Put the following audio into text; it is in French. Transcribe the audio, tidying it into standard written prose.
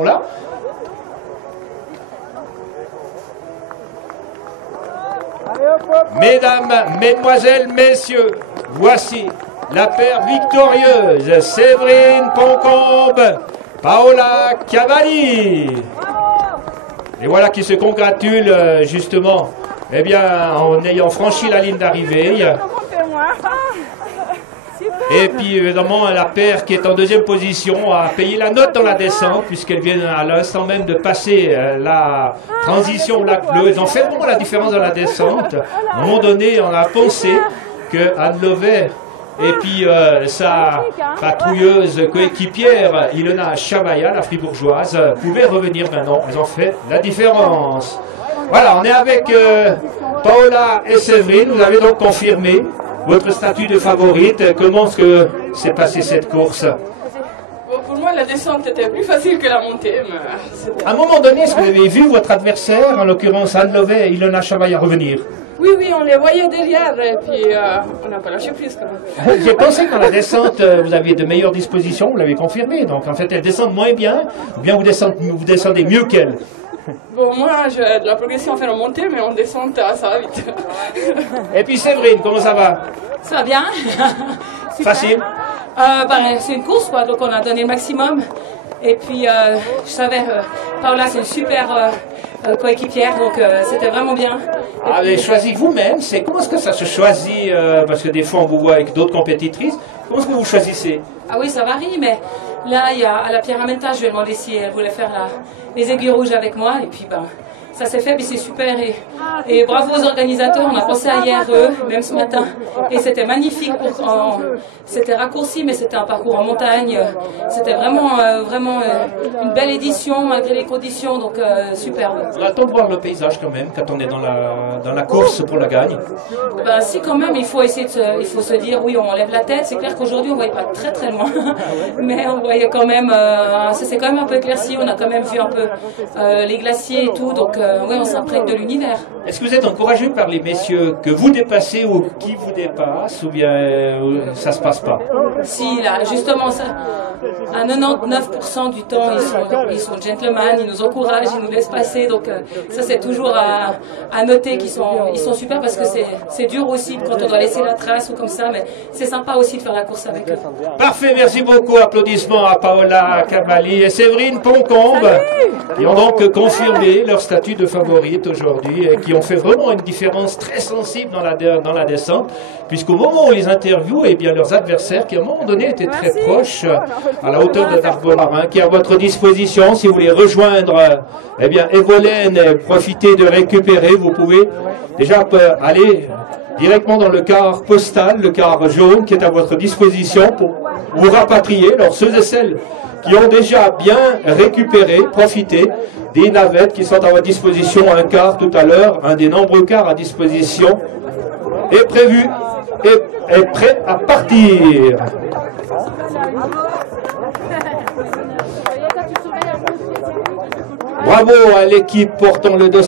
Là. Mesdames, mesdemoiselles, messieurs, voici la paire victorieuse, Séverine Poncombe, Paola Cavalli. Et voilà qui se congratule justement, eh bien, en ayant franchi la ligne d'arrivée. Et puis évidemment la paire qui est en deuxième position a payé la note dans la descente puisqu'elle vient à l'instant même de passer la transition au lac bleu. Ils ont fait vraiment la différence dans la descente. À un moment donné, on a pensé que Anne Lovert et puis sa patrouilleuse coéquipière Ilona Chavaya, la fribourgeoise, pouvaient revenir maintenant. Ils ont fait la différence. Voilà, on est avec Paola et Séverine. Vous avez donc confirmé votre statut de favorite. Comment est-ce que s'est passée cette course? Pour moi, la descente était plus facile que la montée. Mais à un moment donné, est-ce que vous avez vu votre adversaire, en l'occurrence Anne Lovert et Ilona Chavaya, revenir? Oui, on les voyait derrière et puis on n'a pas lâché prise quand même. J'ai pensé que dans la descente, vous aviez de meilleures dispositions, vous l'avez confirmé. Donc en fait, elles descendent moins bien, ou bien vous descendez mieux qu'elles. Bon, moi, j'ai de la progression à faire en montée, mais en descente, ça va vite. Et puis Séverine, comment ça va? Ça va bien. Facile? C'est une course, quoi, donc on a donné le maximum. Et puis, je savais, Paola, c'est une super coéquipière, donc c'était vraiment bien. Ah, mais choisi vous-même, c'est comment est-ce que ça se choisit? Parce que des fois, on vous voit avec d'autres compétitrices. Comment est-ce que vous choisissez? Ah oui, ça varie, mais là, il y a à la Pierre Amenta, je lui ai demandé si elle voulait faire les aiguilles rouges avec moi, et puis ça s'est fait, puis c'est super, et bravo aux organisateurs, on a pensé à hier, même ce matin, et c'était magnifique, c'était raccourci, mais c'était un parcours en montagne, c'était vraiment une belle édition, malgré les conditions, donc superbe. On attend de voir le paysage quand même, quand on est dans la course pour la gagne. Si quand même, il faut essayer se dire, oui, on lève la tête, c'est clair qu'aujourd'hui on ne voyait pas très très loin, mais on voyait quand même, ça s'est quand même un peu éclairci, on a quand même vu un peu les glaciers et tout, donc oui, on s'imprègne de l'univers. Est-ce que vous êtes encouragé par les messieurs que vous dépassez ou qui vous dépasse, ou bien ça se passe pas? Si, là, justement, ça, à 99% du temps, ils sont gentlemen, ils nous encouragent, ils nous laissent passer, donc ça c'est toujours à noter qu'ils sont super parce que c'est dur aussi quand on doit laisser la trace ou comme ça, mais c'est sympa aussi de faire la course avec eux. Parfait, merci beaucoup, applaudissements à Paola Cavalli et Séverine Poncombe, qui ont donc confirmé leur statut de favorite aujourd'hui et qui ont fait vraiment une différence très sensible dans la descente, puisqu'au moment où on les interviewe, eh bien leurs adversaires qui à un moment donné étaient très proches, à la hauteur de Darbomarin, qui est à votre disposition. Si vous voulez rejoindre eh bien Evolène, profitez de récupérer, vous pouvez déjà aller directement dans le car postal, le car jaune qui est à votre disposition pour vous rapatrier. Alors ceux et celles qui ont déjà bien récupéré, profitez des navettes qui sont à votre disposition. Un car tout à l'heure, un des nombreux cars à disposition est prévu et est prêt à partir. Bravo à l'équipe portant le dossier.